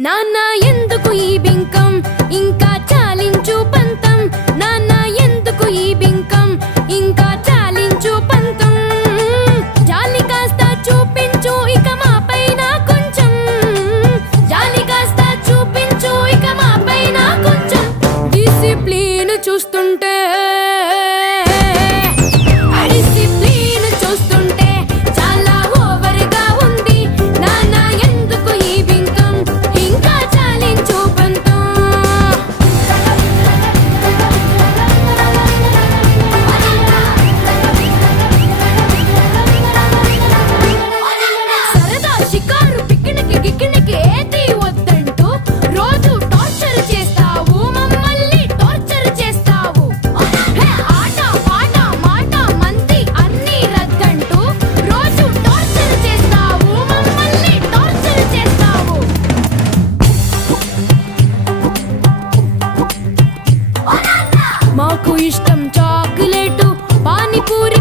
నాన్న ఎందుకు ఈ బింకం ఇంకా చాలించు పంతం నాన్న ఎందుకు ఈ బింకం ఇంకా చాలించు పంతం జాలి కాస్త చూపించు ఇక మా పైన కొంచెం జాలి కాస్త చూపించు ఇక మా పైన కొంచెం డిసిప్లిన్ చూస్తుంటే మాకు ఇష్టం చాక్లెట్ పానీపూరి